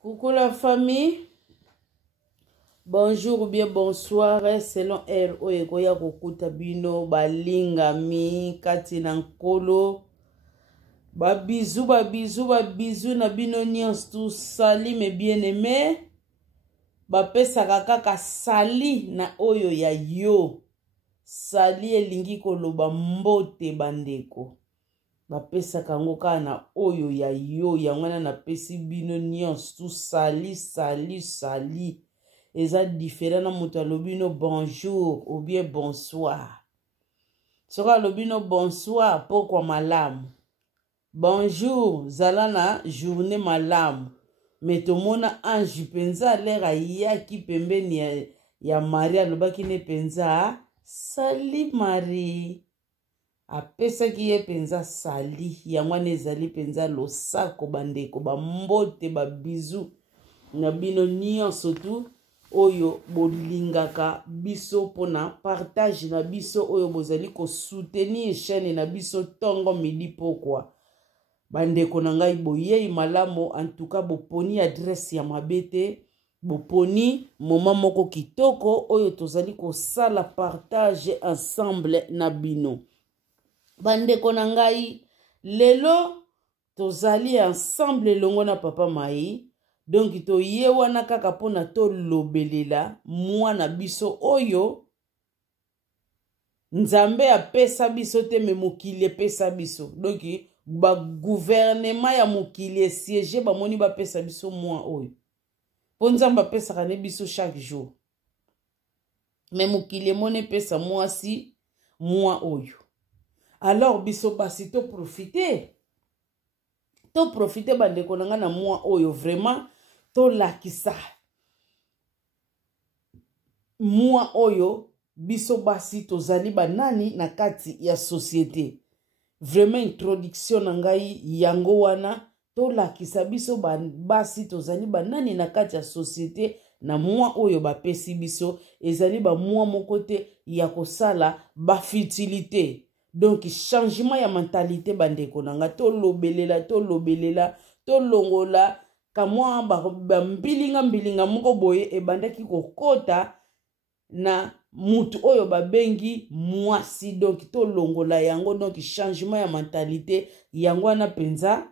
Coucou la famille. Bonjour ou bien bonsoir. Selon R.O. ya kokuta bino balingami kati na nkolo. Ba bisous na bino nyons tout sali mes bien-aimés. Ba pesaka kaka sali na oyo ya yo. Sali elingi koloba mbote bandeko. Bapesaka ngo kaka na oyo ya yo yangwana na pesi bino nyons tout sali eza différent na moto alobino bonjour ou bien bonsoir. Soka alobino bonsoir pourquoi malamu. Bonjour zala na journée malamu. Mais tomona ange penza lera yaki pembeni ya Maria lobaki ne penza sali Marie. Apesaki ye penza sali yangwana ezali penza losako bandeko ba mbote ba bizu na bino nyonso tu oyo bolingaka biso pona partage na biso oyo bozali ko soutenir chaîne na biso tongo midi pokwa bandeko na ngai boyei malamo en tout cas boponi adresse ya mabete boponi moma moko kitoko oyo tozali ko sala partage ensemble na bino. Bandeko na ngai lelo tozali ensemble longo na papa Mai donc to ye wana kaka pona to lobelela mwana biso oyo nzambe apesa biso te me mokili epesa biso donc ba gouvernement ya mokili siège ba moni ba pesa biso mwa oyo po nzambe apesaka ne biso chaque jour me mokili mone pesa mwasi mwa oyo. Alors biso basi to profiter bandeko na nga na mwa oyo vraiment to lakisa mwa oyo biso basi tozali banani na kati ya société. Vraiment introduction na ngai yango wana to lakisa biso basi tozali banani na kati ya société na mwa oyo bapesi biso ezali ba mwa moko te ya kosala ba futilité. Donc changement ya mentalité bandeko nanga to lobelela to longola kamwa ba mbilinga moko boye ebandaki kokota na mutu oyo babengi mwasi donc to longola yango donc changement ya mentalité yango na penza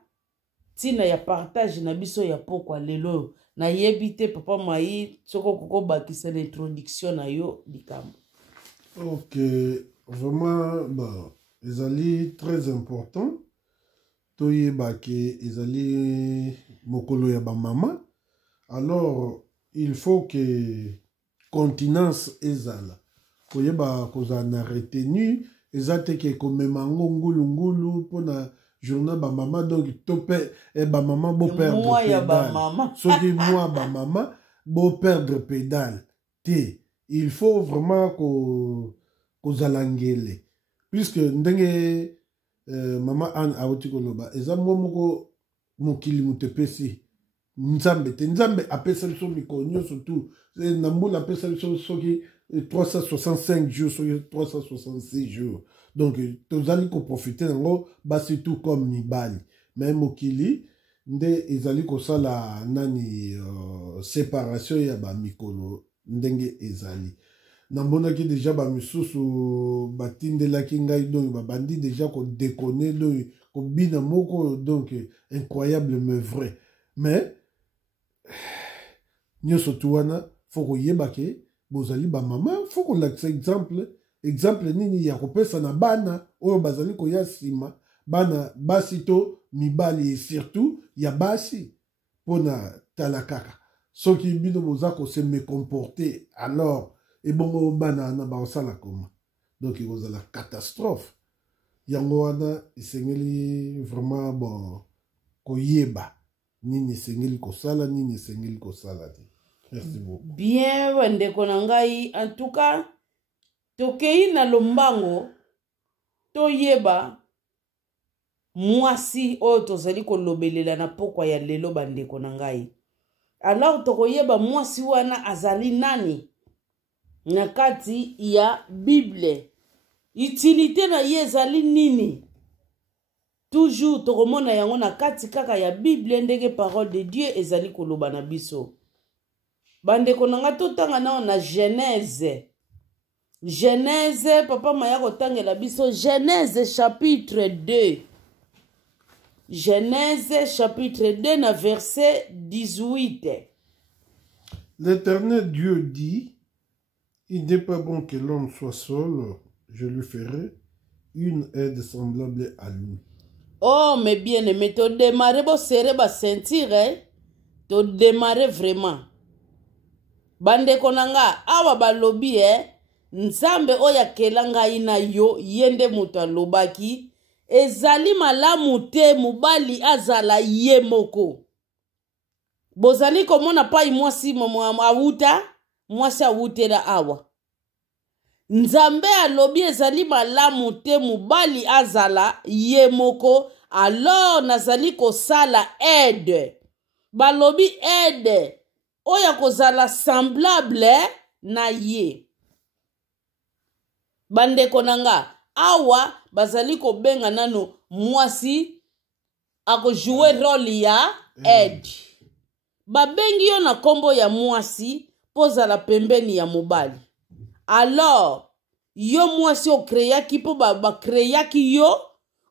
tina ya partage na biso ya pokwa lelo na yebite papa Mai soko koko bakisa l'introduction na yo likambo. Ok, vraiment, bah, ils allaient très important. Toye bake, ils allaient mokolo ya ba mama. Alors, il faut que continence ezala. Koye ba koza na retenu, ezate ke komemango ngulu pona journal ba mama donc topé e ba mama bo perdre pédale. Soki moi ba mama bo perdre pédale. Te, il faut vraiment kozalangele. Puisque ndenge mama Anne awuti koloba eza moko mokili mutepesi nzambe apesa biso mikonyo surtout na mbula apesa biso soki 365 jours soki 366 jours donc tozali ko profiter nango basi tout comme mibali mais mokili nde ezali kosala nani séparation ya ba mikolo ndenge ezali. Nambonaki déjà ba misusu batindelaki ngai donc babandi déjà ko déconner donc ko bina moko donc incroyable mais vrai mais nyoso tuwana faut ko yebake bozali ba mama faut ko lakisa exemple nini ya kopesa na bana oyo bazali ko yasima bana basi to mibali et surtout ya basi pona talakaka soki bino boza ko se me comporter alors et bon bana na ba osala koma donc il y a la catastrophe yango wana isengeli vraiment bon koyeba nini sengeli kosala nini sengeli kosala. Merci beaucoup. Bien bandeko na ngai en tout cas tokei na lombango toyeba mwasi oyo tozali kolobelela na pokwa ya lelo bandeko na ngai. Alors tokoyeba mwasi wana azali nani na kati ya Bible. Utilité na ye ezali nini? toujours tokomona yango na kati kaka ya Bible ndenge parole de Dieu ezali koloba na biso. Bandeko nanga totanga nao na Genèse. Genèse, papa maya kotangela biso Genèse chapitre 2. Genèse chapitre 2 na verset 18. L'Éternel Dieu dit, il n'est pas bon que l'homme soit seul, je lui ferai une aide semblable à lui. Oh, mais bien aimé, to démarrer bo serré ba sentir, to démarrer vraiment. Bande konanga, awa balobi, nzambe oya kelanga ina yo, yende muta lobaki, ezali malamu te mubali azala ye moko. Bozali komona pai mwasi awuta, mwasi awutela awa. Nzambe alobi ezali malamu te mubali azala ye moko, alors nazali kosala aide. Balobi aide, oya kozala semblable na ye. Bandeko nanga, awa bazali kobenga nano mwasi ako jouer role ya aide. Babengi yo na kombo ya mwasi pozala pembeni ya mobali. Alors, yo mwasi o kreyaki po ba kreyaki yo,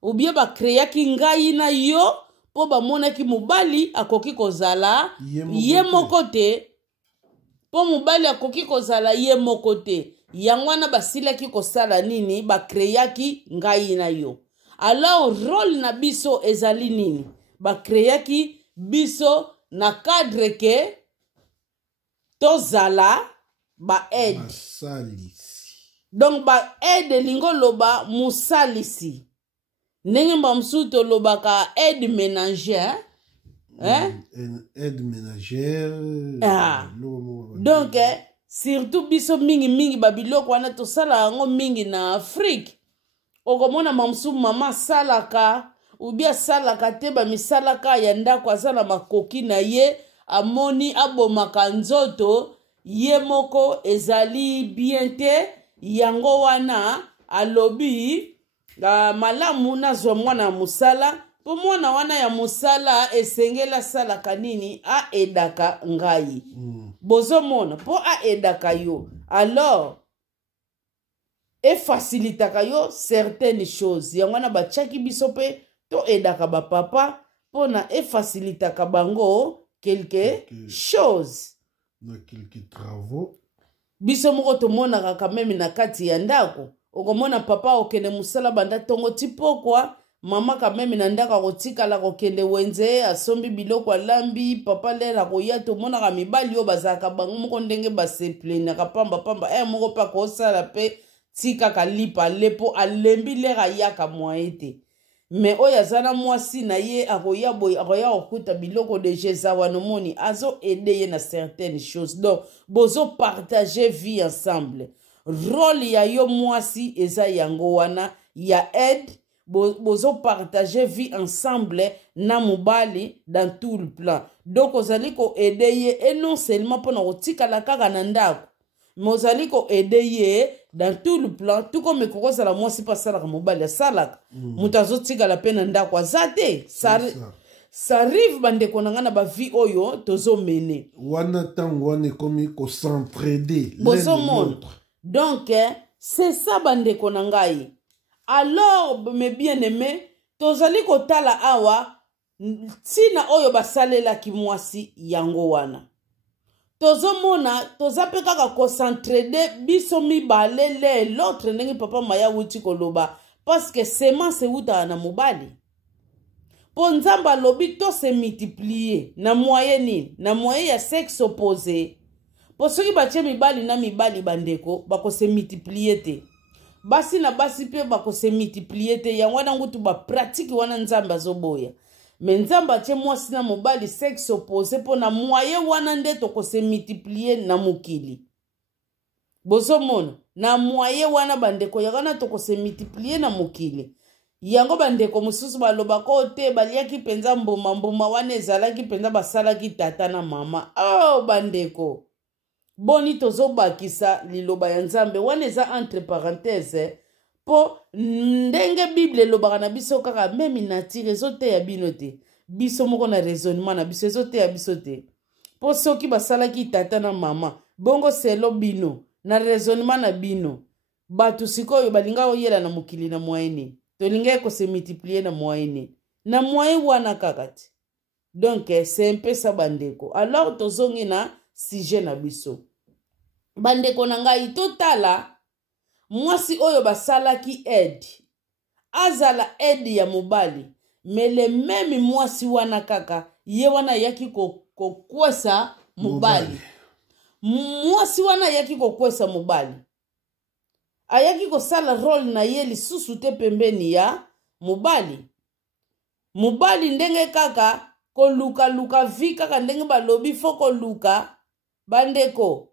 ou bien ba kreyaki ngai na yo, po ba monaki mobali akoki kozala ye moko te. Po mobali akoki kozala ye moko te. Yangwana basilaki kosala nini, ba kreyaki ngai na yo. Alors, rôle na biso ezali nini? Ba kreyaki biso na cadre ke tozala ba aide. Donc ba aide lingo loba musalisi. Ndenge mbamsuto loba ka aide ménagère. Aide ménagère. Ah. Donc surtout biso mingi babiloko wana tosala yango mingi na Afrique. Okomona mamsu mama salaka ou bien salaka te ba misalaka ya ndako azala makoki na ye amoni abomaka nzoto ye moko ezali bien te yango wana alobi malamu nazwa mwana musala po mwana wana ya musala esengela salaka nini a edaka ngai. Bozomona po a edaka yo. Alors e facilitaka yo certaines choses. Yangwana bachaki biso pe to edaka ba papa pona e facilitaka bango quelque chose. Na quelques travaux. Biso moko to monaka quand même na kati ya ndako. Okomona papa okende musala banda tongo tipokwa. Mama quand même na ndaka kotikala kokende wenze asombi biloko alambi papa lera koya to monaka mibali yo bazaka bango moko ndenge baseplena kapamba moko pa kosala pe tika kalipa lepo alembi lera yaka moite. Mais oya zana mwasi na ye akoya boy akoya okuta biloko de Jézawa moni azo aider ye na certaines choses. Donc bozo partager vie ensemble. Rôle ya yo mwasi eza yango wana ya aide. Bozo partager vie ensemble na mobali dans tout le plan. Donc ozali ko aider ye et non seulement pour na kotika la kaka na ndako. Mais ozali ko aider ye dans tout le plan, tout comme kokoza la mwasi pa salaka mobali salaka. Mutazo tika la pena ndako azate. Ça arrive bande konanga na ba vie oyo tozo mene. Wana tango wane komi ko s'entraider. Bozo monde. Donc c'est ça bande konangai. Alors, mes bien-aimés, tozali kotala awa, tina oyo basalela ki mwasi yango wana. Tozomona, tozapeka ka concentrede biso mibalele l'autre nengi papa maya wuti koloba. Parce que semence wuta na mobali. Po nzamba lobi to se multiplier na moyen nini, na moyen ya sexe opposé. Po soki bache mibali na mibali bandeko, bako se multiplier te. Basi na basi pe bako se multiplier te ya wana ngutu ba pratique wana nzamba zoboya. Mais nzamba che mwasi na mobali sexe opposé po na moye wana nde to ko se multiplier na mukili. Bozomona na moye wana bandeko ya wana to ko se multiplier na mukili. Yango bandeko mususu baloba ko te baliaki penza mbuma wana ezalaki penza basalaki tata na mama. Oh bandeko. Boni tozo bakisa liloba ya nzambe wana eza entre parenthèses po ndenge Bible elobaka na biso kaka même nature ezote ya bino te biso moko na raisonnement na biso ezote ya biso te po soki basalaki tata na mama bongo selo bino na raisonnement na bino bato sikoyo balinga oyela na mokili na moyenne tolinga ko se multiplier na moyenne na moyen wana kaka te donc c'est un peu ça bandeko alors tozongi na sujet na biso bandeko na ngai totala mwasi oyo basalaki aide azala aide ya mobali mais le même mwasi wana kaka ye wana yaki kokwesa mobali mwasi wana yaki kokwesa mobali ayaki kosala role na ye lisusu te pembeni ya mobali mobali ndenge kaka koluka vi kaka ndenge balobi fo koluka bandeko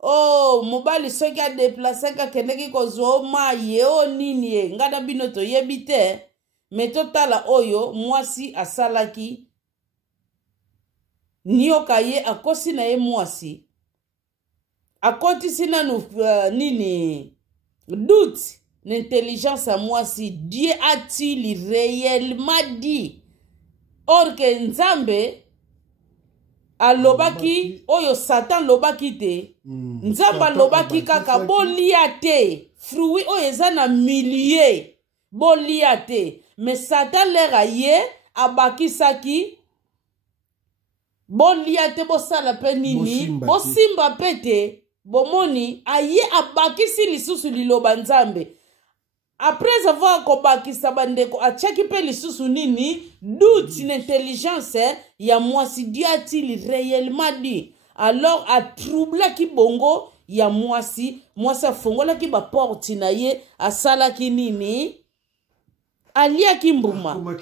oh mobali soki adeplasaki akendeki kozwa mai ye o nini ye ngana bino toyebi te me totala oyo mwasi asalaki nioka ye akosi na ye mwasi akotisi nanu nini doute l'intelligence à mwasi Dieu a-t-il réellement dit or que nzambe alobaki oyo Satan lobaki te nzambe alobaki kaka bolia te fruit oyo eza na milieu bolia te mais Satan lera ye abakisaki bolia te bosala pe nini bosimba pe te bomoni aye abakisi lisusu liloba nzambe après avoir kobakisa bandeko achaki pe lisusu nini doute l'intelligence ya mwasi Dieu a-t-il réellement dit alors a troublaki bongo ya mwasi afongolaki ba porte na ye asalaki nini aliaki mbuma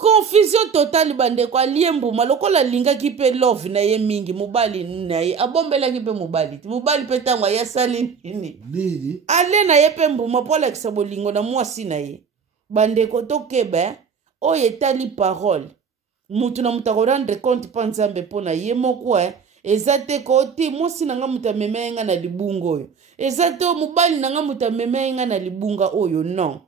confusion totale bandeko alie mbuma lokola lingaki pe love na ye mingi mobali na ye abombelaki pe mobali pe tango ayasali nini ale na ye pe mbuma po alakisa bolingo na mwasi na ye bandeko tokeba oyo etali parole mutu na mutu akorendre compte pa nzambe mpo na ye moko eza te ko te mwasi nanga mutu amema nga na libunga oyo eza te mobali nanga mutu amema nga na libunga oyo non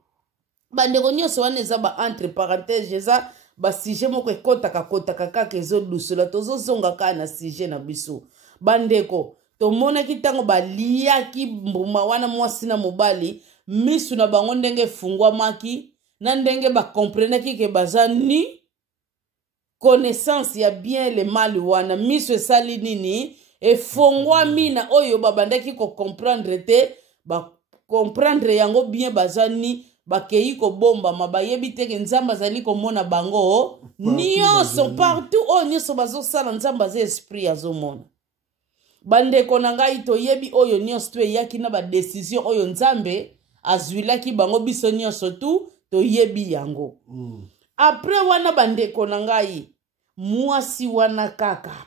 bandeko nyonso wana eza ba entre parenthèse eza ba sujet moko ekotaka kaka ezodusola tozozonga kaka na sujet na biso bandeko tomonaki ntango baliaki mbuma wana mwasi na mobali misu na bango ndenge efungwamaki na ndenge bakomprenaki ke baza ni connaissance ya bien le mal wana misu esali nini efungwami na oyo babandaki kocomprendre te bakomprendre yango bien baza ni bakei kobombama bayebi teke nzambe azali komona bango nyonso partout oyo nyonso bazosala nzambe aza esprit azomona bandeko na ngai toyebi oyo nyonso to eyaki na badesizio oyo nzambe azwilaki bango biso nyonso tu toyebi yango après wana bandeko na ngai mwasi wana kaka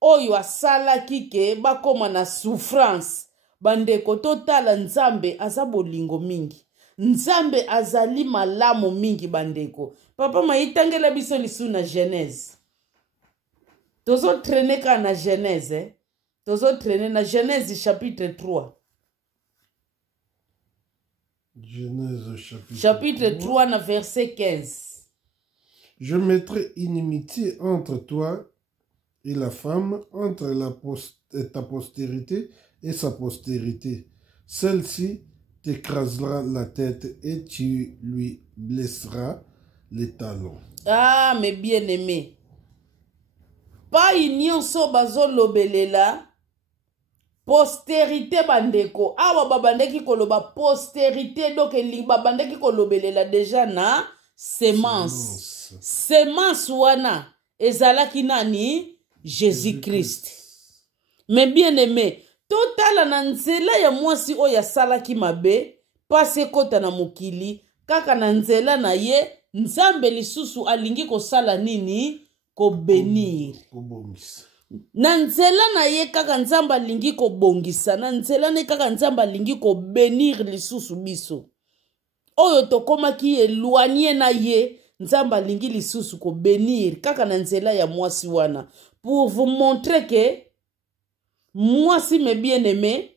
oyo asalaki ke bakoma na souffrance bandeko totala nzambe aza bolingo mingi nzambe azali malamu mingi bandeko papa maitangela biso lisu na Genèse tozo traîner ka na Genèse tozo traîner na Genèse chapitre 3 Genèse chapitre 3 na verset 15 je mettrai inimitié entre toi et la femme, entre ta postérité et sa postérité. Celle-ci t'écrasera la tête et tu lui blesseras les talons. Ah, mes bien-aimés. Pas union so bazo lobelela. Postérité bandeko. Awa babandeki koloba postérité. Donc babandeki kolobelela déjà na semence. Semence wana. Ezalaki nani? Jésus-Christ. Mes bien-aimés. Totala na nzela ya mwasi oyo asalaki mabe pase kota na mokili kaka na nzela na ye nzambe lisusu alingi kosala nini kobenir na nzela na ye kaka nzambe alingi kobongisa na nzela ne kaka nzambe alingi kobenir lisusu biso oyo tokomaki éloigné na ye nzambe alingi lisusu kobenir kaka na nzela ya mwasi wana pour vous montrer que moi si mes bien-aimés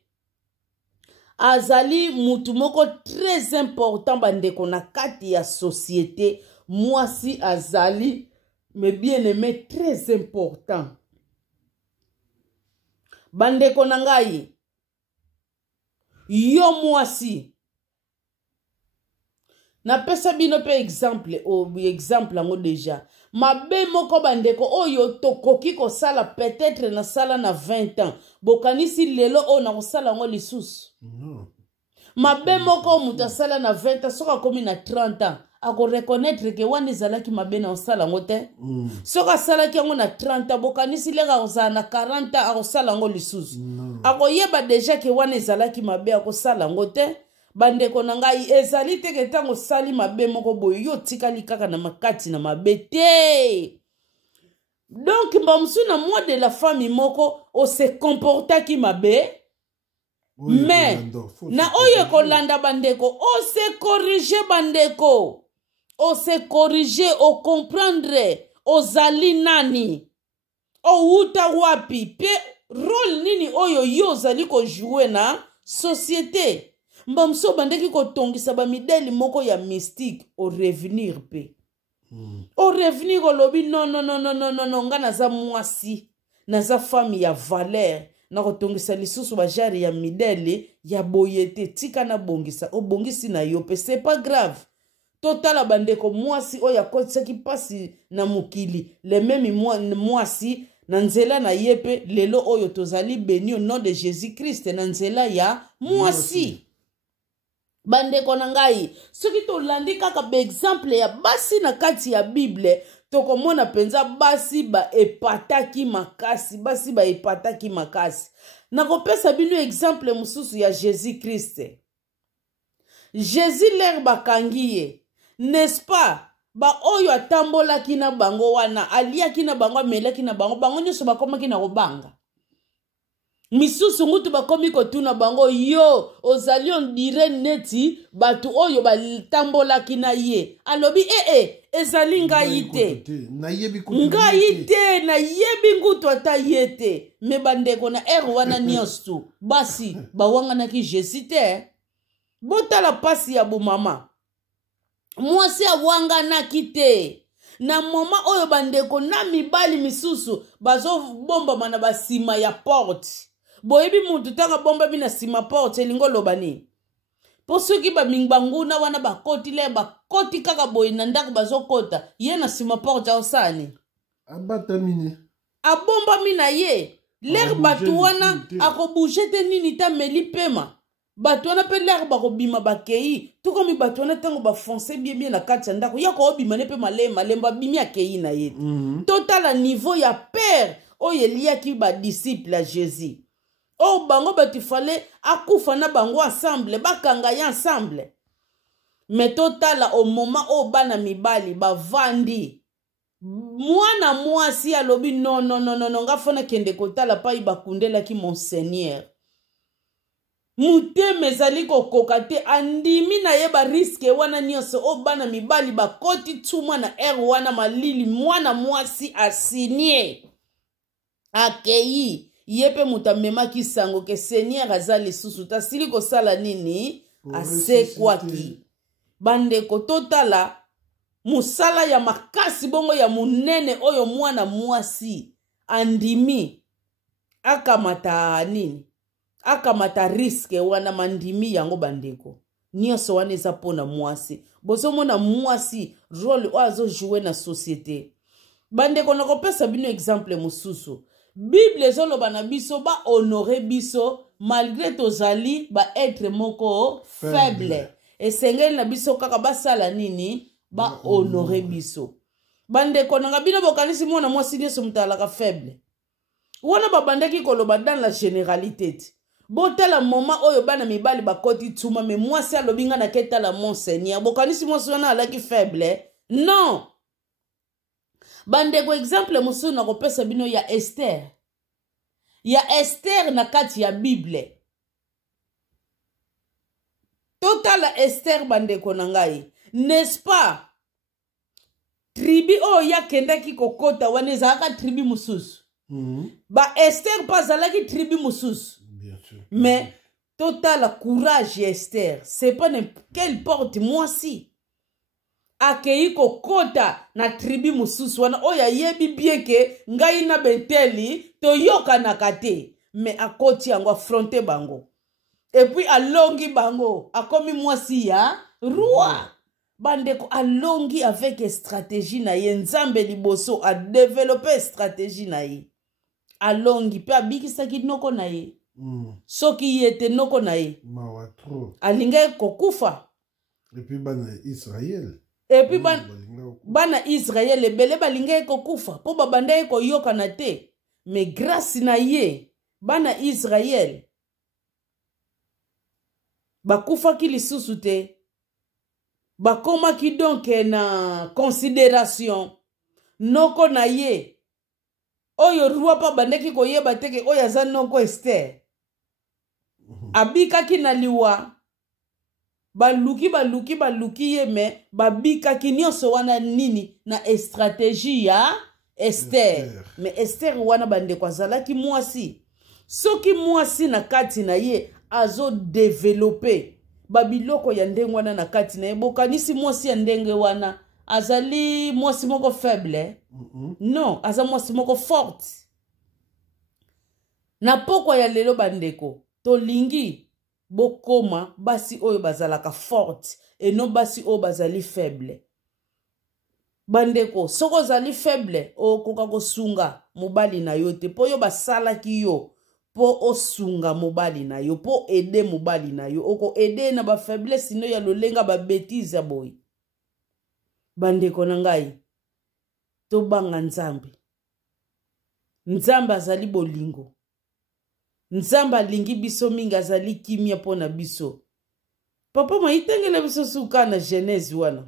azali mutu moko très important bandeko na kati ya société. Mwasi azali mais bien aimé très important. Bandeko na ngai, yo mwasi na pesa bino pe exemple yango deja. Mabe moko bandeko oyo tokoki kosala peut-être na sala na 20 ans. Bokanisi lelo o na kosala ngo lisusu. Mabe moko mutu asala na 20 ans soka komi na 30 ans. Ako reconnaître ke wana ezalaki mabe na osala ngo te. Soka asalaki yango na 30 ans bokanisi lega kozala na 40 ans akosala ngo lisusu. Ako yeba deja ke wana ezalaki mabe akosala ngo te. Bandeko na ngai ezali te ke tango sali mabe moko boyo yo tikali kaka na makati na mabe te. Donc mbamsu na moi de la famille moko o se comportaki mabe. Mais na oyo kolanda bandeko o se corriger bandeko. O se corriger o comprendre o zali nani. O uta wapi pe rôle nini oyo yo zali ko jouer na société. Mbamso bandeki ko tongisa ba mideli moko ya mystique au revenir pe. Au revenir ko lobi non nga naza mwasi, naza femme ya valeur, na ko tongisa lisusu ba jari ya mideli ya boyete tika na bongisa, o bongisi na yo pe c'est pas grave. Totala bandeko mwasi oya kotsaki pasi na mukili, le même mwasi na nzela na yepe lelo oyo tozali béni au nom de Jésus-Christ na nzela ya mwasi. Bandeko na ngai, soki tolandi kaka be exemple ya basi na kati ya Bible, tokomona penza basi ba epataki makasi, basi ba epataki makasi. Nakopesa bino exemple mususu ya Jésus-Christ. Jésus l'air bakangiye, n'est-ce pas? Ba oyo atambolaki na bango wana, aliaki na bango, amelaki na bango, bango nyonso bakomaki na kobanga. Misusu ngutu bakomi kotuna bango yo ozali on dire neti batu oyo batambolaki na ye alobi ezali ngai te ngai te na yebi ngutu ata ye te me bandeko na wana nyonso basi bawanganaki Jésus te botala pasi ya bomama mwasi awanganaki te na moma oyo bandeko na mibali misusu bazo bomba mana basima ya porte. Boyebi mutu tanga bomba bina sima porte elingo loba nini. Po soki ba mingbanguna wana bakoti le bakoti kaka boye na ndako bazokota ye na sima porte osani. Abata mine. Abomba mina ye. L'air batu wana akobouge te nini ta meli pema. Batu wana pe l'air bakobima bakei. Tout comme batu wana tango ba foncer bien na kati ndako yako obima ne pe malemba bimi akei na ye. Total à niveau ya père oye liaki ba disciple à Jésus. Oh bango batu fallait akufa na bango ensemble bakanga ya ensemble. Mais total au moment o bana mibali ba vandi mwana mwasi alobi non nga fona kende kotala pa ibakundela ki monseigneur. Mute mezali kokoka te andimi na ye ba riske wana nyonso o bana mibali bakoti tuma na wana malili mwana mwasi asigné akei yepe mutamema kisango ke seigneur azali susu tasili kosala nini asekwaki bandeko totala musala ya makasi bongo ya munene oyo mwana mwasi andimi akamata nini akamata riske wana mandimi yango bandeko nyonso wana eza pona mwasi bozomona mwasi role oyo jouer na société bandeko nakopesa bino exemple mususu Bible zoloba na biso ba honorer biso malgré tozali ba être moko faible esengeli na biso kaka basala nini ba honorer biso bandeko nanga bino bokanisi mwana mwasi nyonso mutalaka faible wana babandaki koloba dans la généralité botala moma oyo bana mibali bakoti tuma me mwasi alobinga na ketala monseigneur bokanisi mwasi wana alaki faible non. Bandeko exemple musu na kopesa bino ya Esther. Ya Esther na kati ya Bible. Total Esther bandeko na ngai. N'est-ce pas? Tribi o ya kendaki kokota waneza aka tribi mususu. Ba Esther pas alaki tribi mususu. Bien sûr. Mais total courage Esther. C'est pas quelle porte moi si. Akei kokota na tribi mususu wana oya yebi bieke ngai na benteli toyoka na kate. Mais akoti yango affronter bango. Et puis alongi bango. Akomi moi si ya roi. Bandeko alongi avec stratégie na ye. Nzambe liboso a développé stratégie na ye. Alongi pe abikisaki noko na ye. Soki yete noko na ye. Alinga kokufa. Et puis bana Israël. Et puis bana Israël ebele balinga kokufa. Po babanda ko yoka na te. Mais grâce na ye bana Israël bakufa ki lisusu te. Bakoma ki donc na considération noko na ye. Oyo roi pa bandeki koyeba teke oyo aza noko Esther. Abika ki na liwa. Baluki ye me. Babika ki nyonso wana nini na stratégie ya Esther. Mais Esther wana bandeko azalaki mwasi. Soki mwasi na kati na ye azo développer. Babiloko ya ndenge wana na kati na ye. Bokanisi mwasi ya ndenge wana. Azali mwasi moko faible. Non, aza mwasi moko forte. Na pokwa ya lelo bandeko. Tolingi bokoma basi oyo bazalaka forte. Et non basi oyo bazali faible. Bandeko, soko zali faible. O koka kosunga mobali na yo te. Po yo basalaki yo. Po osunga mobali na yo. Po ede mobali na yo. Oko ede na ba faiblesse sino ya lolenga ba bêtise boy. Bandeko na ngai. Tobanga Nzambe. Nzambe azali bolingo. Nzambe alingi biso mingi azali kimia pona biso. Papa maitengele biso suka na Genèse wana.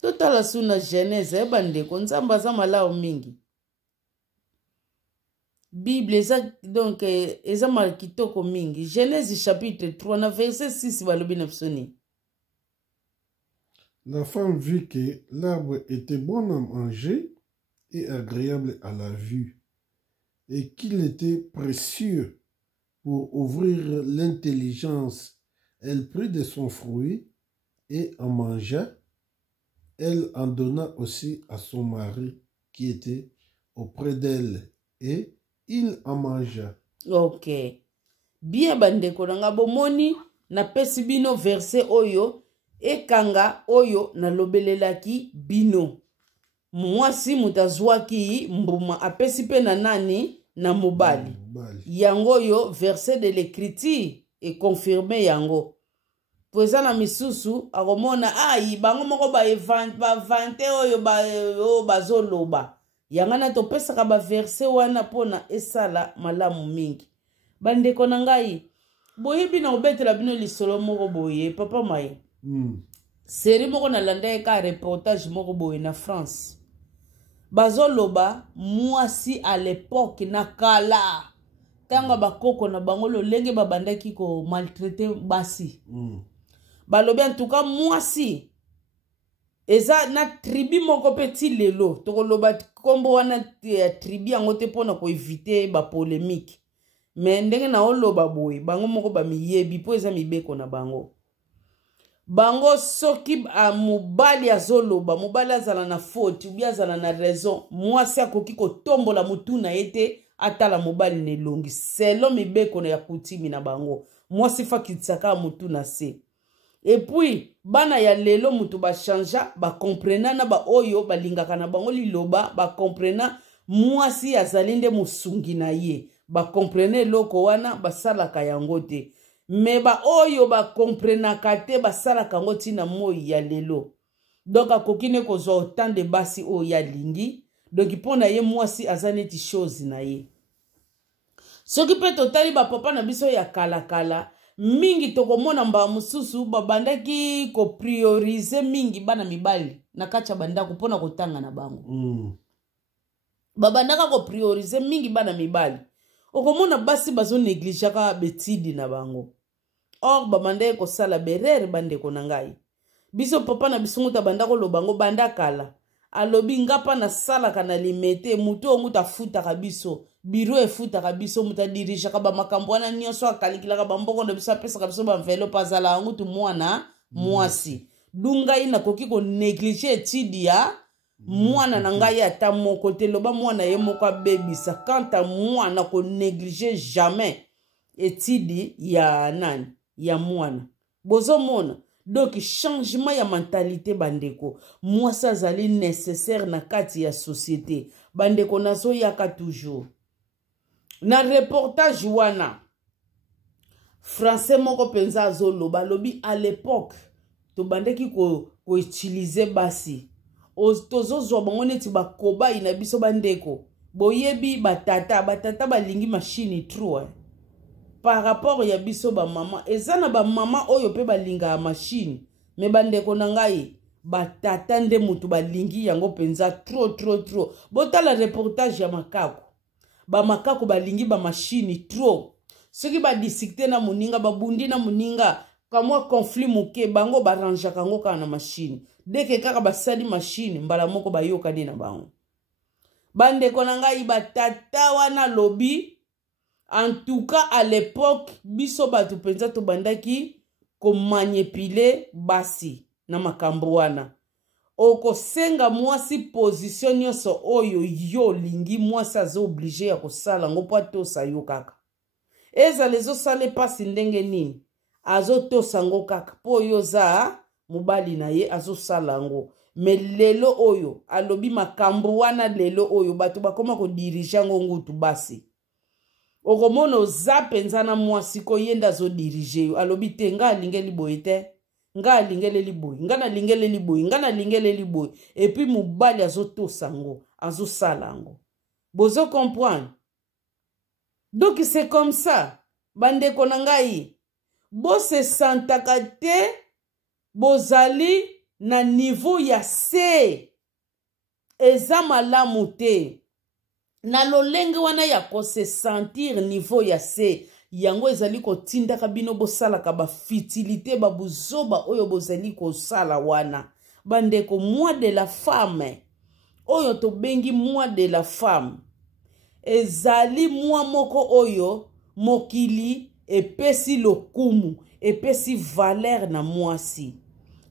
Totala suna Genèse bandeko Nzambe aza malao mingi. Bible eza donc eza malkitoko mingi. Genèse chapitre 3 na verset 6 balobi na bisoni. La femme vit que l'arbre était bon à manger et agréable à la vue, et qu'il était précieux pour ouvrir l'intelligence. Elle prit de son fruit et en mangea. Elle en donna aussi à son mari qui était auprès d'elle, et il en mangea. Ok. Bien bandeko nanga bomoni na pesi bino verset oyo ekanga oyo na lobelelaki bino. Mwasi mutazwaki mbuma apesi pe na nani na mobali. Yango yo verset de l'écriture et confirmé yango. Poza na misusu akomona ai bango moko ba vante oyo bazoloba. Yangana topesaka ba verset wana pona esala malamu mingi. Bandeko na ngai boyebi na obetela bino lisolo moko boye papa mai. Série moko na landa ka reportage moko boye na France. Bazoloba mwasi à l'époque na kala. Tanga bakoko na bango lolenge babandaki ko maltraiter basi. Balobi en tout cas mwasi eza na tribi moko petit lelo. Tokoloba kombo wana tribi yango te pona ko éviter ba polémique. Mais ndenge na oloba boye bango moko ba miyebi po eza mibeko na bango. Bango soki a mobali azoloba, mobali azala na faute, ou bien azala na raison, mwasi akoki kotombola mutu na ete atala mobali ne longi. Selo mibeko na ya kutimi na bango. Mwasi fakitsaka mutu na se. Et puis, bana ya lelo mutu ba chanja, ba comprena na ba oyo, ba lingaka na bango liloba, ba comprena mwasi azalinde musungi na ye. Ba comprene loko wana, ba salaka yango te. Meba oyo ba comprenaka te basalaka ngo tina moi ya lelo. Donc akokine kozwa autant de basi o ya lingi. Donc pona ye mwasi azaneti chose na ye. Soki pe totali ba papa na biso ya kala kala. Mingi tokomona mba mususu babandaki ko prioriser mingi bana mibali. Na kacha bandako pona kotanga na bango. Babandaka ko prioriser mingi bana mibali. Okomona basi bazo negligaka betidi na bango. Or babande ko sala berere bande ko nangai. Biso papa na bisunguta bandako lobango banda kala. alobi ngapa na sala kana limete muto nguta futa kabiso biro e futa kabiso muta dirija kaba makambo wana nyoso akalikila kaba mboko ndo biso pesa kabiso ba velo pazala ngutu mwana mwasi dunga ina koki ko négliger étude ya mwana na ngai ata moko te loba mwana ye moko abebisa kanta mwana ko négliger jamais étude ya nani ya mwana bozo mona. Donc changement ya mentalité bandeko mwasi azali nécessaire na kati ya société bandeko nazo yaka toujours na reportage wana français moko penza azoloba lobi à l'époque to bandeki ko utiliser basi tozozwa bango neti bakobai na biso bandeko boyebi batata balingi machine trop par rapport ya biso ba mama ezana ba mama oyo pe balinga machine me bandeko na ngai batata nde mutu balingi yango penza trop botala reportage ya makako ba makako balingi ba machine trop soki ba disikte na muninga babundi na muninga kamwa conflit muke bango baranja kango kana machine deke kaka basali machine mbala moko bayoka de na bango bandeko na ngai batata wana lobi. En tout cas, à l'époque, biso batu penza to bandaki ko manipule basi na makambo wana. Oko senga mwasi position nyonso oyo yo lingi mwasi azo obligé ya kosala ngo po tosa yo kaka. Eza lezo sale pasi ndenge nini? Azo tosa ngo kaka po yo za mobali na ye azo sala ngo. Me lelo oyo alobi makambo wana lelo oyo batu bakoma ko dirija ngo ngutu basi. Okomono za penzana mwasi ko yenda zo dirige yo alobi te nga lingeli boy te nga lingeli boy nga na lingeli boy nga na lingeli boy et puis mobali azo to sango azo salango bozo comprendre. Donc c'est comme ça bande ko ngai bo se santaka te bozali na niveau ya C eza malamu te. Na lolenge wana ya ko se sentir niveau ya C yango ezali ko tinda kabino bosala ka ba futilité ba buzoba oyo bozali ko sala wana bandeko mois de la femme oyo to bengi mois de la femme ezali mois moko oyo mokili epesi lokumu epesi valeur na mwasi.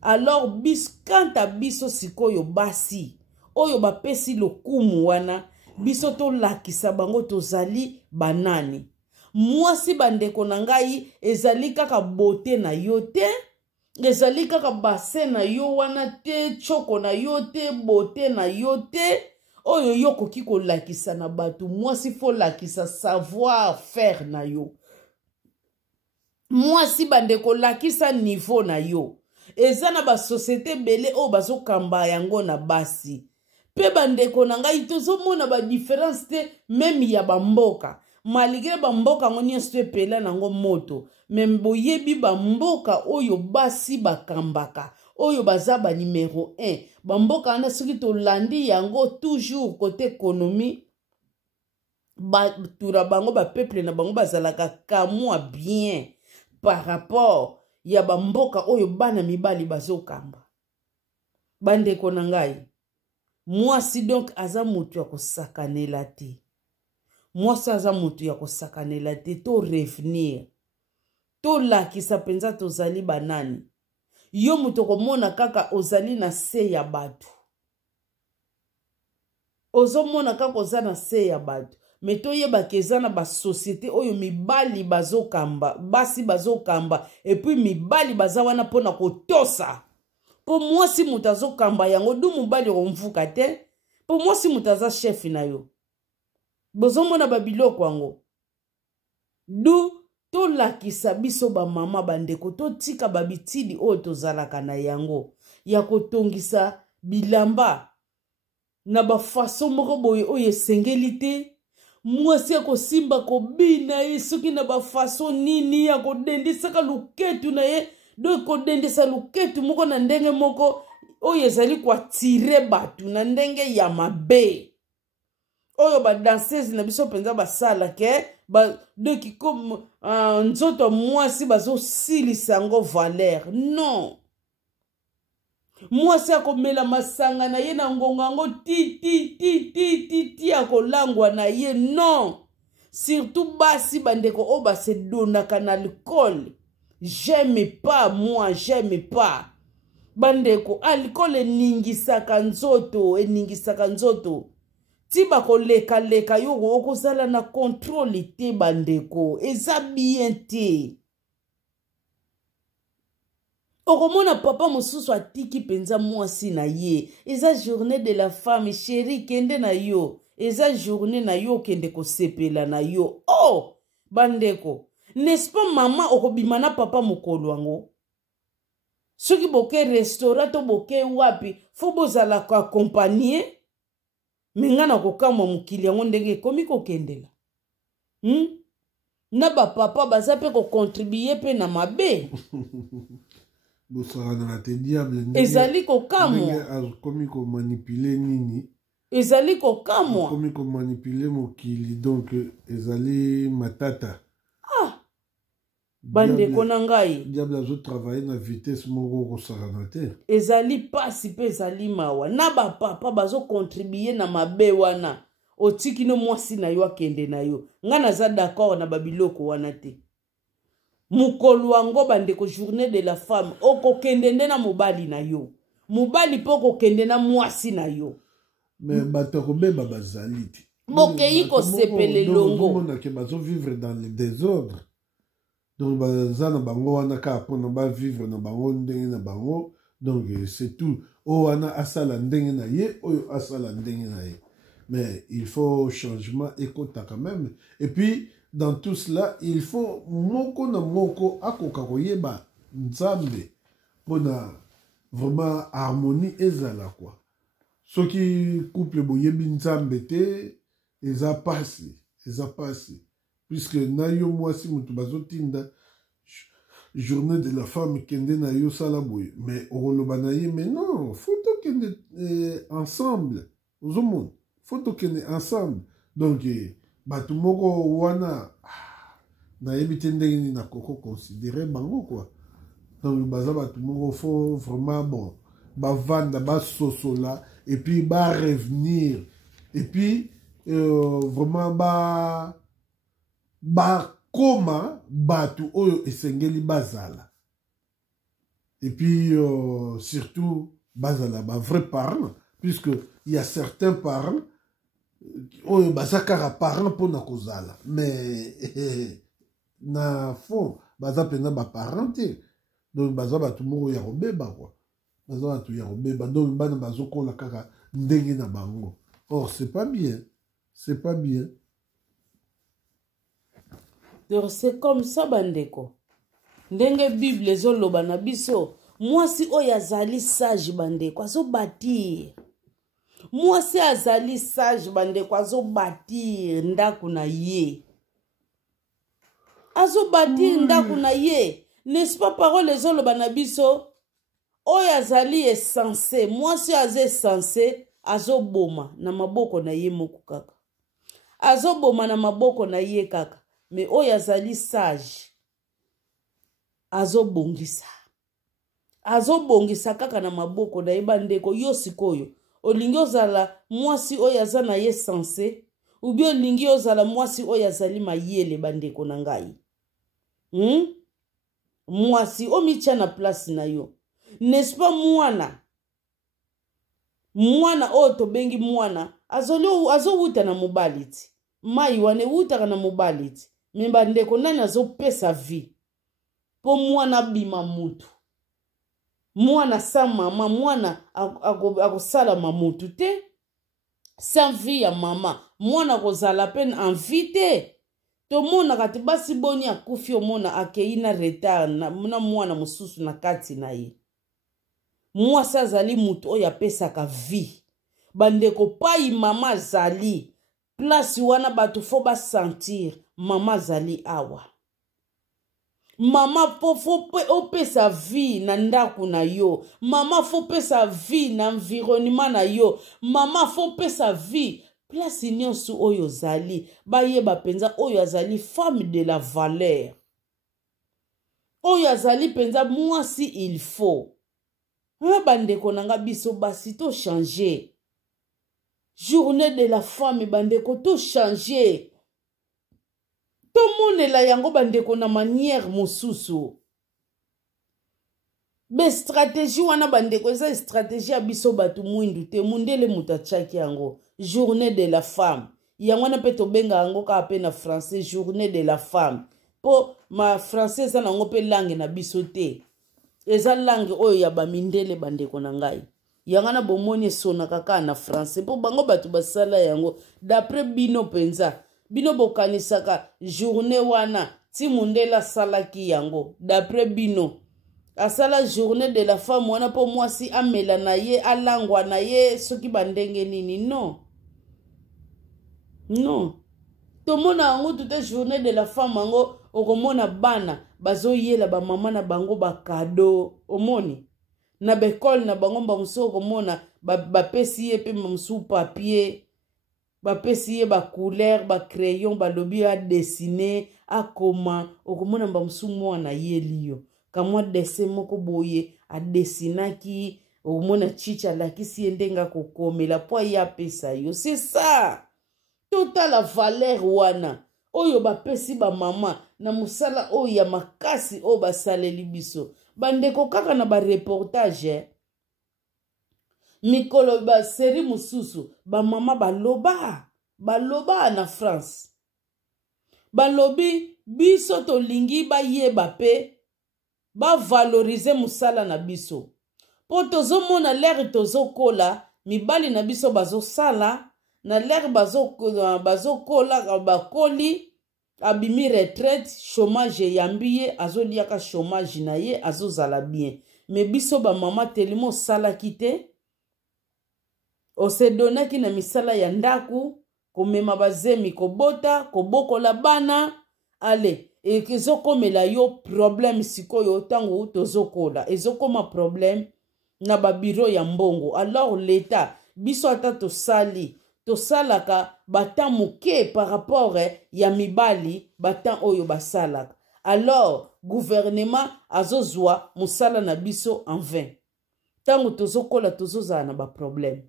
Alors biskanta biso sikoyo basi oyo bapesi lokumu wana biso to lakisa bango tozali banani. Mwasi bandeko na ngai ezali kaka beauté na yo te, ezali kaka bassin na yo wana te, choko na yo te, beauté na yo te. Oyo yo koki ko lakisa na batu, mwasi fo lakisa savoir faire na yo. Mwasi bandeko lakisa niveau na yo. Ezana ba société belé o bazo kamba yango na basi. Pe bandeko na ngai tozomona ba différence te même ya bamboka. Malgré bamboka ngoni se pela nango moto, même boyebi bamboka oyo basi bakambaka, oyo bazaba numéro 1. Bamboka ana soki to landi yango toujours côté économie ba tura bango ba peuple na bango bazalaka kamwa bien par rapport ya bamboka oyo bana mibali bazokamba. Bandeko na ngai mwasi donc aza mutu ya kosakanela te. Mwasi aza mutu ya kosakanela te, to revenir. To lakisa penza tozali banani. Yo mutu komona kaka ozali na se ya batu. Ozomona kaka oza na se ya batu. Meto yeba kezana ba société oyo mibali bazokamba, basi bazokamba, et puis mibali bazawana pona kotosa. Po mwasi mutu azokamba yango du mubali romvuka te. Po mwasi mutu aza chef na yo. Bozomona babiloko yango. Du to lakisa biso ba mama bandeko to tika babitidi oyo tozalaka na yango. Ya kotongisa bilamba na ba façon moko boye oyo esengeli te. Mwasi ya kosimba kobina ye soki na ba façon nini ya kodendisaka luketu na ye. Do kodendisa luketu moko na ndenge moko oyo ezali kwa tire batu na ndenge ya mabe. Oyo ba danseuse na biso penza basala ke ba de ki comme nzoto mwasi bazo silisa ngo valeur. Non. mwasi akomela masanga na ye na ngonga yango ti akolangwa na ye. Non, surtout basi bandeko o base donaka na alcool. J'aime pas, moi j'aime pas. Bandeko alcool eningisaka nzoto ti bakoleka yo okozala na contrôle te bandeko, eza bien te. Okomona papa mosusu atiki penza mwasi na ye, eza journée de la femme, chérie kende na yo, eza journée na yo kende kosepela na yo. Oh bandeko, n'est-ce pas mama okobima na papa mokolo yango? Soki boke restaurant to boke wapi, fo bozala ko accompagner. Mengana kokamwa mukili yango ndenge komi kokendela. Na ba papa baza pe ko contribuer pe na mabe. Bosara na te diable. Ezali kokamwa. Komi ko manipuler nini? Ezali kokamwa. Komi ko manipuler mokili, donc ezali matata. Bandeko na ngai. Diable azo travailler na vitesse moko kosara na te. Ezali pasi pe ezali mawa. Na ba papa bazo contribuer na mabe wana. Otiki no mwasi na yo akende na yo. Nga naza d'accord na babiloko wana te. Mukolu wango bandeko journée de la femme. Oko kende na mobali na yo. Mobali poko kende na mwasi na yo. Mais bato kobeba bazali te. Bokei ko sepele longo. Mona ke bazo vivre dans le désordre. Donc baza na bango wana ka pona ba vivre na bango ndenge na bango. Donc c'est tout. O wana asala ndenge na ye, oyo asala ndenge na ye. Mais il faut changement écota quand même. Et puis dans tout cela, il faut moko na moko akoka koyeba nzambe pona vraiment harmonie ezala quoi. Ce qui couple boyebi nzambe te eza pasi. Puisque na yo mwasi mutu bazotinda journée de la femme kende na yo sala boye. Mais oroloba na ye, mais non, faut kende ensemble. Ozomon, faut kende ensemble. Donc batu moko wana na yebite ndenge na koko considérer bango quoi. Donc baza batu moko faut vraiment bon ba vanda ba sosola et puis ba revenir et puis vraiment ba koma batu oyo esengeli bazala. Et puis surtout bazala ba vrai parent, puisque il y a certains parents oyo bazakara parent pona kozala, mais na fond baza pena ba parent te. Donc baza batu moko ya robeba quoi. Baza batu ya robeba, donc bana bazokola kaka ndenge na bango. Or c'est pas bien. C'est pas bien. Donc c'est comme ça bandeko. Ndenge Bible ezoloba na biso, mwasi oyo azali sage bandeko azo bâtir. Mwasi azali sage bandeko azo bâtir ndaku na ye. Azo bâtir ndaku na ye. N'est-ce pas parole ezoloba na biso? Oyo azali essence, mwasi azo essence azo boma na maboko na ye moko kaka. Azo boma na maboko na ye kaka. Mais oyo azali sage azobongisa kaka na maboko na ye bandeko. Yo sikoyo olingi ozala mwasi oyo aza na ye sanse, ou bien olingi ozala mwasi oyo azali mayele bandeko na ngai. Mwasi omitia na place na yo. N'est-ce pas mwana oyo tobengi mwana azowuta na mobali ti. Mai wane wutaka na mobali ti. Mimba ndeko nani azopesa vie po mwana bima mutu. Mwana sa mama, mwana akosala mamutu te. Sans vie ya mama, mwana kozala peine en vie te. To mona kati basi boni akufi omona akei na retard na mwana mususu na kati na ye. Mwasi azali mutu oyo apesaka vie. Bandeko pai mama zali. Place wana batu fo ba sentir mama zali awa. Mama fo opesa vie na ndaku na yo. Mama fo pesa vie na environnement na yo. Mama fo pesa vie. Place nyonso oyo zali. Bayeba penza oyo azali femme de la valeur. Oyo azali penza mwasi il faut. bandeko nanga biso basi to changer. Journée de la femme bandeko to changer. To monela yango bandeko na manière mosusu. Be stratégie wana bandeko eza stratégie ya biso batu mwindu te mundele mutachaki yango. Journée de la femme. Yango na pe to benga yango ka pe na français journée de la femme. Po ma français eza nango pe langue na biso te. Eza langue oyo ya bamindele bandeko na ngai. Yango na bomoni sona kaka na français po bango batu basala yango d'après bino penza. Bino bokanisaka journée wana ti mundela salaki yango d'après bino. Asala journée de la femme wana po mwasi amela na ye alangwa na ye soki bandenge nini non. Non. Tomona yango toute journée de la femme yango okomona bana bazo yela ba mama na bango ba cadeau omoni. Na bekol na bango ba muso okomona ba pesi ye pe musu papier. Ba pesi ye ba couleur ba crayon ba lobi a dessiner a koma okomona ba musu mwana yeliyo. Kamwa desse moko boye a dessinaki okomona chicha lakisi endenga kokomela po ya pesa yo. C'est ça. Total la valeur wana. Oyo ba pesi ba mama na musala oyo ya makasi o ba saleli biso. Bandeko kaka na ba reportage. Mikolo ba seri mususu ba mama baloba na France. Balobi biso to lingi ba yeba pe ba valoriser musala na biso. Po tozo mona l'air tozo kola mibali na biso bazo sala na l'air bazo kola bakoli abimi retraite chômage yambiye azoliaka chômage na ye azozala bien. Mais biso ba mama telimo sala kite o se donaki na misala ya ndaku komema bazemi kobota kobokola bana ale ezokomela yo problème sikoyo tango tozokola ezokoma problème na ba bureau ya mbongo. Alors l'état biso ata tosalaka batan muke par rapport ya mibali batan oyo basalaka. Alors gouvernement azozwa musala na biso en vain. Tango tozokola tozozala na ba problème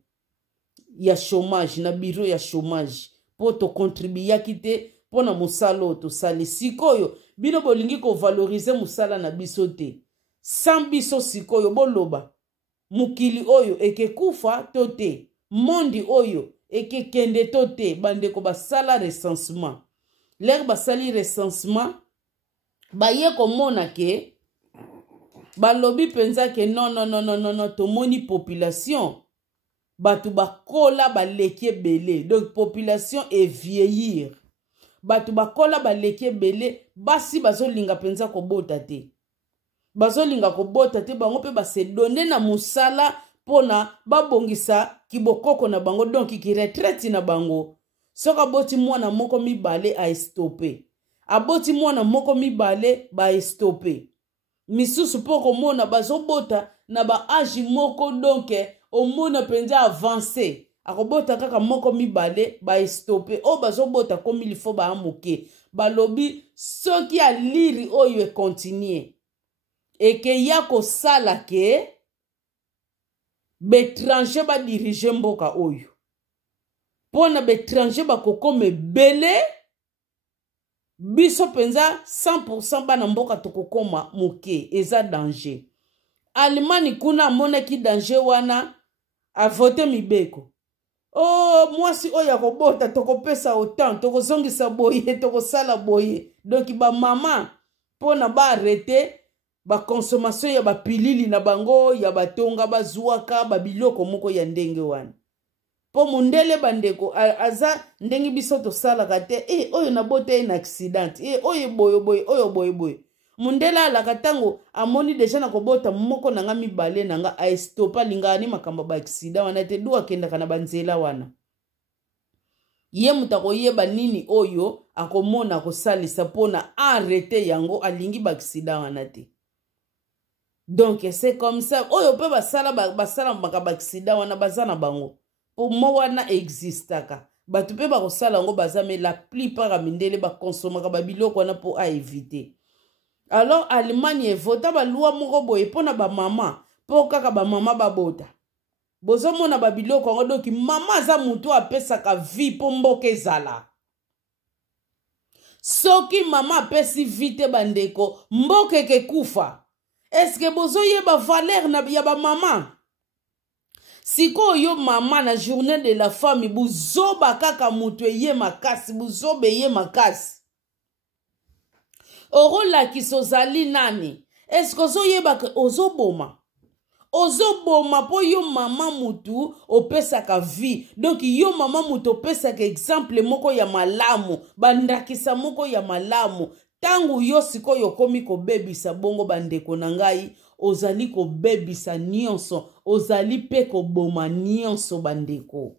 ya chômage na bureau ya chômage po to contribuer kite po na musala to sali sikoyo bino bolingi ko valoriser musala na biso te. Sans biso sikoyo boloba mukili oyo ekekufa to te. Mondi oyo eke kende to te bandeko basala recensement. Lèr basali recensement baye komona ke balobi penza ke non tomoni population batu bakola baleke belé. Donc population est vieillir. Batu bakola baleke belé basi bazolinga penza kobota te. Bazolinga kobota te bango pe base donner na musala pona babongisa kibokoko na bango donc ki retraite na bango. Soka boti mwana moko mibale a stoppé. Aboti mwana moko mibale ba stoppé. Misusu poko mona bazobota na ba agi moko donc omona penza avancé. Akobota kaka moko mibale ba stoppé. O bazobota comme il faut ba amuke. Balobi soki a liri oyo e continue. Et que yako sala ke betranger ba dirige mboka oyo. Pona betranger ba kokome bele biso penza 100% bana mboka tokokoma muke eza danger. Allemagne kuna mona ki danger wana a voter mibeko. Oh mwasi oya kobota tokopesa autant tokozongisa boye tokosala boye. Donc ba mama pona ba arrêter ba consommation ya ba pilili na bango ya batonga bazuaka ba biloko moko ya ndenge wana. Po mundele bandeko aza ndenge biso to sala kate oyo na bote na accident oyo boyo mundela la katango amoni deja na kobota moko nanga mibale nanga a stopa lingani makamba ba accident wana te duwa kenda kana banzela wana. Ye mutako yeba nini oyo akomona kosalisa pona arrêter yango alingi ba accident wana te. Donc c'est comme ça oyo pe basala makaba accident wana bazana bango. Pour moi wana existaka. Batu pe ba kosala yango bazame la plupart amindele ba consomaka ba biloko wana pour à éviter. Alors Allemagne vota ba loi moko boye pona ba mama po kaka ba mama babota bozomona babiloko yango doki mama aza mutu apesaka vie po mboka ezala soki mama apesi vie te bandeko mboka ekekufa eske bozoyeba valeur ya bamama sikoyo mama na journée de la femme buzoba kaka mutu eye makasi buzoba eye makasi orolakisa ozali nani eske ozoyeba ke ozoboma po yo mama mutu opesaka vie donc yo mama mutu opesaka exemple moko ya malamu bandakisa moko ya malamu tangu yo sikoyo komi kobebisa bongo bandeko na ngai ozali kobebisa nyonso ozali pe koboma nyonso bandeko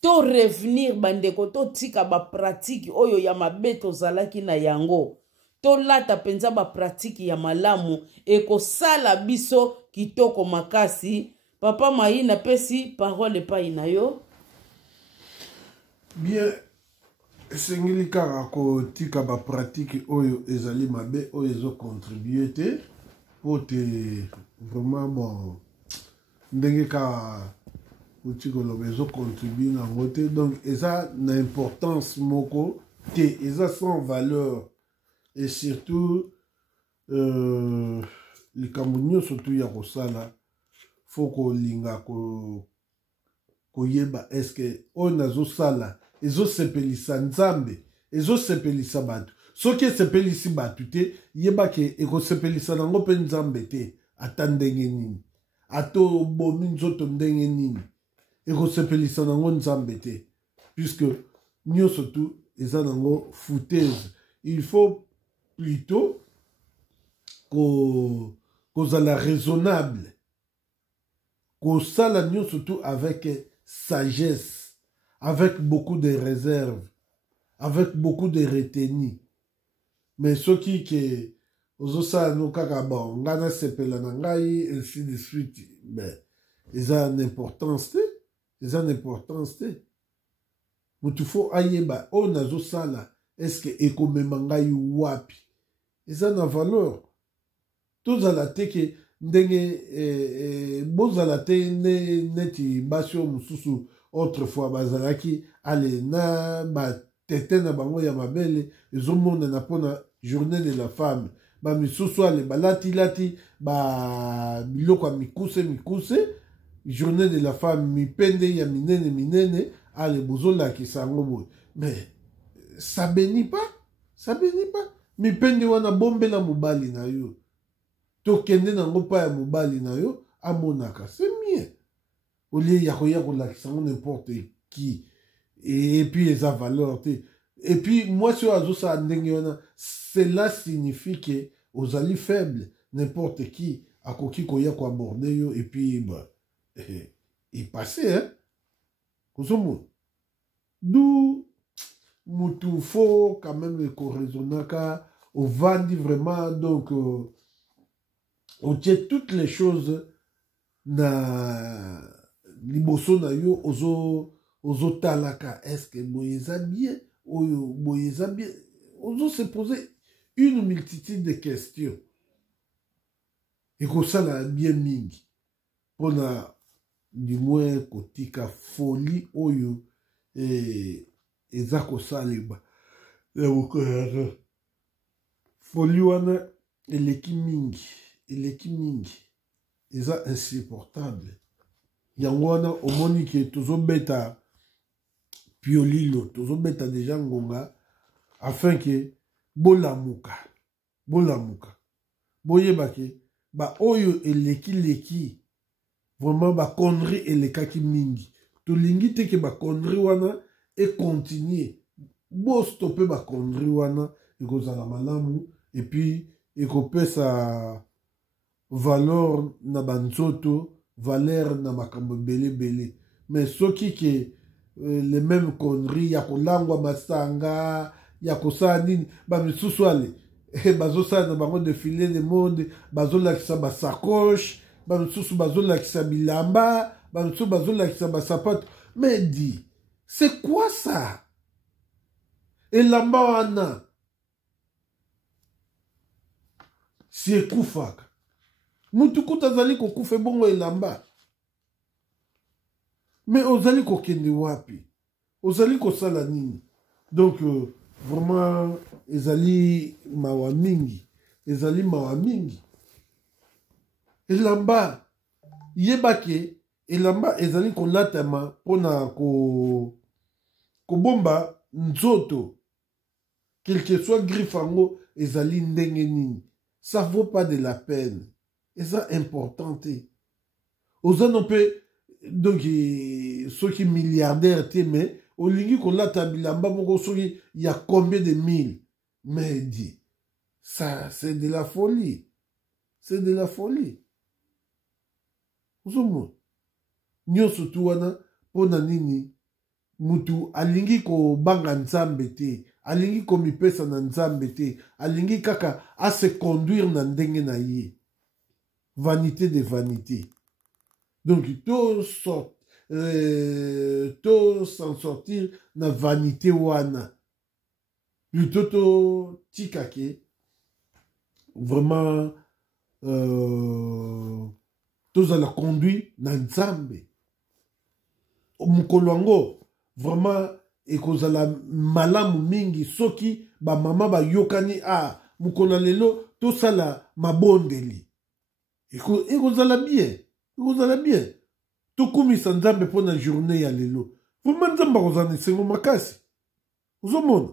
to revenir bandeko to tika ba pratique oyo ya mabe tozalaki na yango to lata penza ba pratique ya malamu ekosala biso kitoko makasi papa mai na pesi parole epai na yo bien esengeli kaka kotika ba pratique oyo ezali mabe oyo ezocontribue te po te vraiment bon ndenge kaka uti koloba ezocontribue nango te donc eza na importance moko te eza sans valeur et surtout likambo nyonso tu ya kosala fo kolinga koyeba eske oyo nazosala ezosepelisa nzambe ezosepelisa bato soki esepelisi bato te yeba ke ekosepelisa nango mpe nzambe te ata ndenge nini ata obomi nzoto ndenge nini ekosepelisa nango nzambe te puisque nyonso tu eza nango foutaise il faut plutôt kozala raisonnable kosala nyonso tu avec sagesse avec beaucoup de réserve avec beaucoup de retenue mais soki ke ozosala no kaka bon nga nasepela na ngai ainsi de suite mais eza n'importance te mutu fo ayeba oyo nazosala eske ekomema ngai wapi eza na valeur tozala te ke ndenge bozala te neti basi oyo mosusu autrefois bazalaki ale na batete na bango ya mabele ezomonana mpona journée de la femme bamisusu ale balati biloko ya mikuse journée de la femme mipende ya minene ale bozolakisa yango boye mais ça bénit pas mipende wana bombela mobali na yo tokende nango pa ya mobali na yo amonaka c'est mieux au lieu ya koya kolakisa ngo n'importe qui et puis eza valeur te et puis moi si azosala ndenge wana cela signifie que ozali faible n'importe qui akoki koya koaborde yo et puis epase kozomona d'où mutu fo quand même koraisonnaka ovandi vraiment donc otie toutes les choses na liboso na yo ozotalaka est-ce boye eza bien oyo boye eza bien se poser une multitude de questions ekosala bien mingi mpona du moins kotika folie oyo eza kosaleba ya bokoyaka folie wana eleki mingi eza insupportable yango wana omoni ke tozobeta piolilo tozobeta deja ngonga afin ke bolamuka boyeba ke baoyo eleki vraiment baconnerie elekaki mingi tolingi te ke baconnerie wana econtinue bostope baconnerie wana ekozala malamu et puis ekopesa valeur na banzoto valeur na makambo belé mais soki ke les mêmes conneries ya kolangwa masanga ya kosala nini bamisusu ale bazosala na bango défilé de mode bazolakisa basacoche bamisusu bazolakisa bilamba bamisusu bazolakisa basapato mais di c'est quoi ça elamba wana si ekufaka mutu kuta azali kokufa bongo elamba. Mais ozali kokende wapi? Ozali kosala nini? Donc vraiment ezali mawa mingi. Ezali mawa mingi. Elamba yebake elamba ezali kolatama pona kobomba nzoto. Quel que soit griffango ezali ndenge nini. Ça vaut pas de la peine. Et ça important. Ozano pe donc ceux qui milliardaires mais au lingi qu'on l'a tabilamba moko il y a combien de mille. Mais dit ça c'est de la folie. C'est de la folie. Ozomo nyoso tu wana pona nini mutu alingi ko banga nzambe te, alingi ko mipesa na nzambe te, alingi kaka a se conduire na ndenge na ye. Vanité de vanité. Donc tout s'en sortir na vanité wana. Plutôt to tikake vraiment tous à la conduire na nzambe. Mukolwango vraiment ekozala malamu mingi soki ba mama ba yokani mukola lelo to sala mabondeli. Ekozala bien. Ekozala bien. To kumisa nzambe pona journée ya lelo. Vraiment nzamba kozana sengo makasi. Uzomona.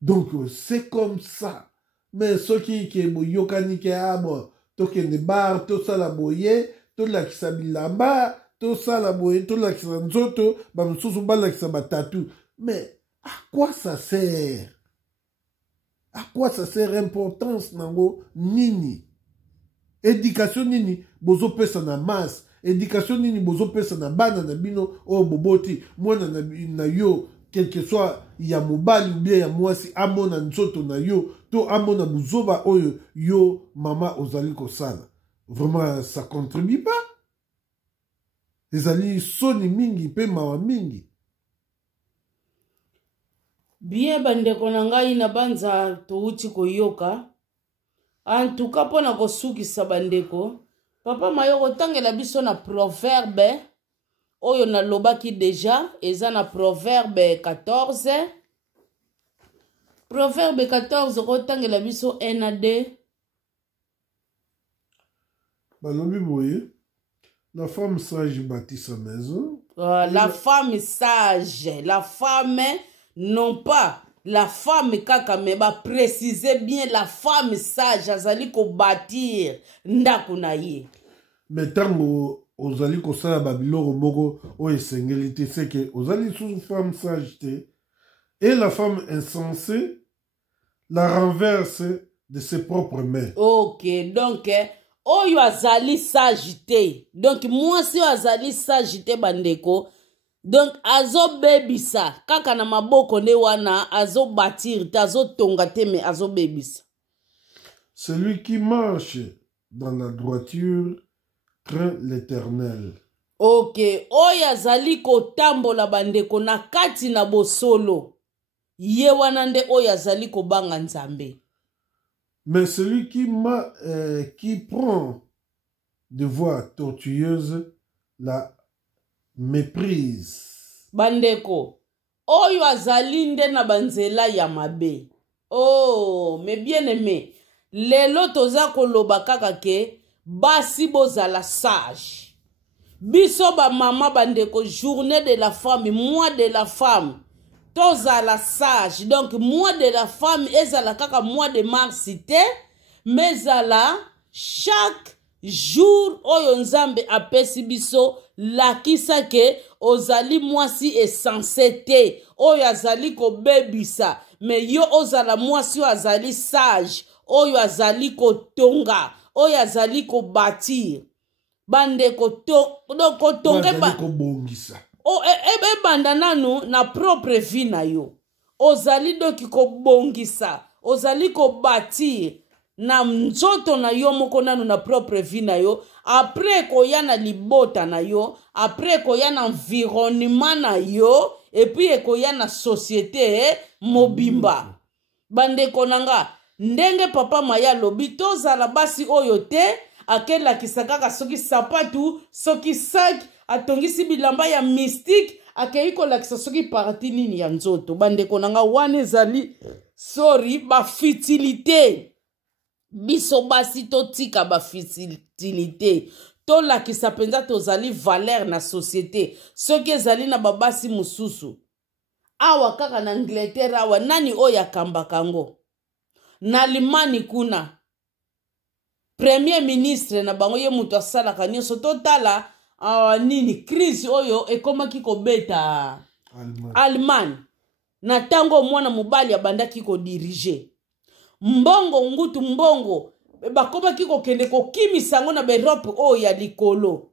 Donc c'est comme ça. Mais soki ke yokani ke bon to kende bar to sala boye to la kisabilamba to sala boye to la kisanzoto ba msusu bala kisabatatou. Mais à quoi ça sert? À quoi ça sert importance nango nini? Éducation nini bozo pesa na masse. Éducation nini bozo pesa na bana na bino o boboti mwana na yo quel que soit ya mobali ou bien ya mwasi amona nzoto na yo to amona buzoba oyo yo mama ozali kosala. Vraiment ça contribue pas. Ezali soni mingi pe mawa mingi. Bien bandeko na ngai na banza touti koyoka. En tout cas pona kosukisa bandeko. Papa Mayoko tangela biso na proverbe oyo na lobaki déjà eza na proverbe 14. Proverbe 14 kotangela biso 1 à 2. Balobi boye. La femme sage bâtit sa maison. La femme sage, la femme non pas la femme kaka me ba préciser bien la femme sage azali ko bâtir ndako na ye. Mais tango ozali ko sala babiloko moko o esengeli te c'est que ozali sous femme sage te et la femme insensée la renverse de ses propres mains. OK, donc oyo azali sage te. Donc moi si azali sage te bandeko. Donc azo bebisa kaka na maboko ne wana azo bâtir te azo tonga te mais azo bebisa. Celui qui marche dans la droiture craint l'Éternel. OK, oyo azali kotambola bandeko na kati na bosolo. Ye wana nde oyo azali kobanga Nzambe. Mais celui qui prend de voies tortueuses la méprise. Bandeko, oyo azali nde na banzela ya mabe. Oh, mais bien aimé, lelo toza koloba kaka ke basi bozala sage. Biso ba mama bandeko, journée de la femme, mois de la femme. Tozala sage. Donc mois de la femme ezala kaka mois de mars te, mais zala chaque jour oyo Nzambe apesi biso lakisa ke ozali mwasi essentiel te oyo azali ko bebisa mais yo ozala mwasi oyo azali sage oyo azali ko tonga oyo azali ko bâtir bandeko donc ko tonga ko bongisa banda nanu na propre vie na yo ozali donc ko bongisa ozali ko bâtir na nzoto na yo moko nanu na propre vie na yo après koya na libota na yo après koya na environnement na yo et puis koya na société mobimba bandeko nanga ndenge papa Maya lobi tozala basi oyo te akelakisa kaka soki sapatu soki sak atongisi bilamba ya mystique akei kolakisa soki parti nini ya nzoto. Bandeko nanga wana ezali sorry bafutilité. Biso basi totika bafutilité. Tolakisa penza tozali valeur na société. Soki ezali na babasi mususu. Awa kaka na Angleterre awa nani oya kamba kango. Na Alemani kuna. Premier ministre na bango ye mutu asalaka nyonso totala nini crise oyo ekomaki kobeta Allemagne. Na tango mwana mobali abandaki ko dirige. Mbongo ngutu mbongo bakomaki kokende kokimisa ngo na Europe oyo ya likolo.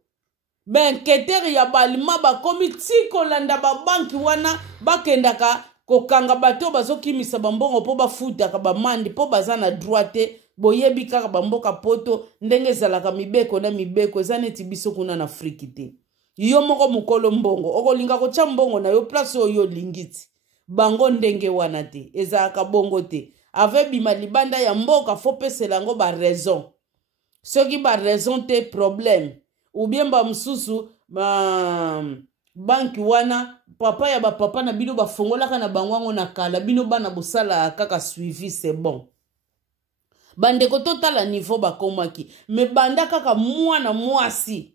Benketere ya balima bakomi tikolanda babanki wana bakendaka kokanga bato bazokimisa bambongo po bafutaka bamandi po baza na droite boyebi kaka bamboka poto ndenge ezalaka mibeko na mibeko eza neti biso kuna na Afrika te. Yo moko mukolo mbongo okolinga kocha mbongo na yo place oyo lingiti bango ndenge wana te ezalaka bongo te. Ave bima libanda ya mboka fo pesela ngo ba raison. Soki ba raison te problème. Ou bien ba msusu banki wana papa ya ba papa na bino bafongolaka na bangwango na kala bino bana bosala kaka suivi c'est bon. Bandeko totala niveau bakomaki me banda kaka mwana mwasi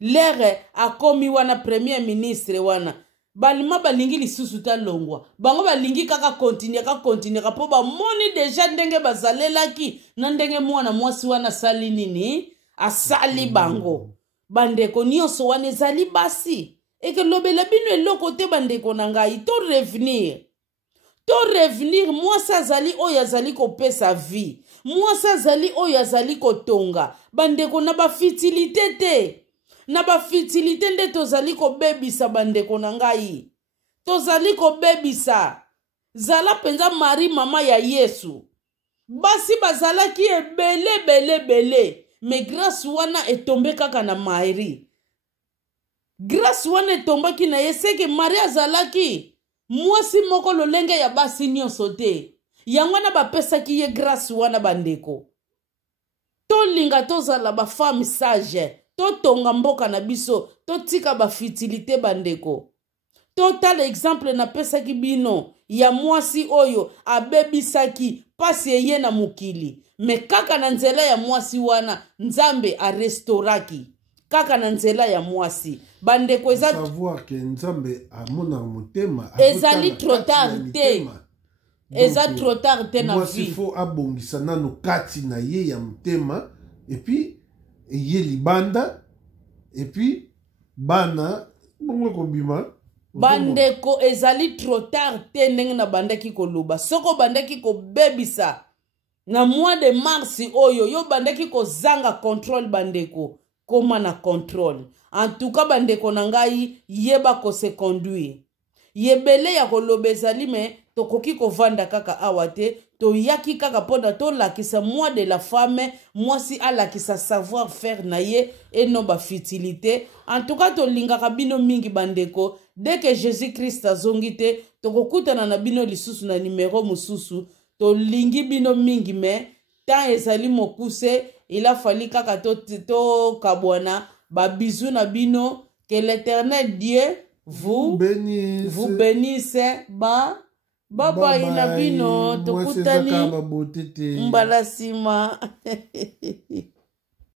lere akomi wana premier ministre wana balima balingi lisusu ta longwa bango balingi kaka continuer po ba moni deja ndenge bazalelaki na ndenge mwana mwasi wana sali nini asali bango. Bandeko nyonso wana ezali basi eke lobela bino eloko te bandeko na ngai to revenir mwasi azali oyo azali kopesa vie mwasi azali oyo azali kotonga bandeko na bafutilité te. Na bafutilité nde tozali kobebisa bandeko na ngai. Tozali kobebisa. Zala penza Marie mama ya Yesu. Basi bazalaki bele. Me grâce wana etombe kaka na Marie. Grâce wana etombaki na yeseke Marie azalaki. Mwasi moko lolenge ya basi nyonso te. Yangwana bapesaki ye grâce wana bandeko. Tolinga tozala ba femme sage. Totonga mboka na biso, totika bafutilité bandeko. Total exemple na pesaki bino ya mwasi oyo abebisaki pasi eye na mukili. Me kaka na nzela ya mwasi wana Nzambe arestoraki. Kaka na nzela ya mwasi. Bandeko eza savoir que Nzambe amona mutema ezali trop tard te. Eza trop tard te na vie. Mwasi fo abongisa nanu kati na ye ya mutema et puis ye libanda et puis bana bongo kobima bandeko ezali trop tard te ndenge na bandaki koluba soko bandaki kobebisa na mois de mars oyo yo bandaki kozanga contrôle bandeko koma na contrôle en tout cas bandeko na ngai yeba ko se conduire yebele ya koloba ezali me tokoki kovanda kaka awa te toyaki kaka poda to lakisa mois de la femme mwasi alakisa savoir faire na ye et no bafutilité. En tout cas tolingaka bino mingi bandeko dès que Jésus Christ azongi te tokokutana na bino lisusu na numéro mususu tolingi bino mingi me temps ezali mokuse il a fallu kaka to kabwana ba bisous na bino que l'Éternel Dieu vous bénisse baba ina bino tokutani mbala sima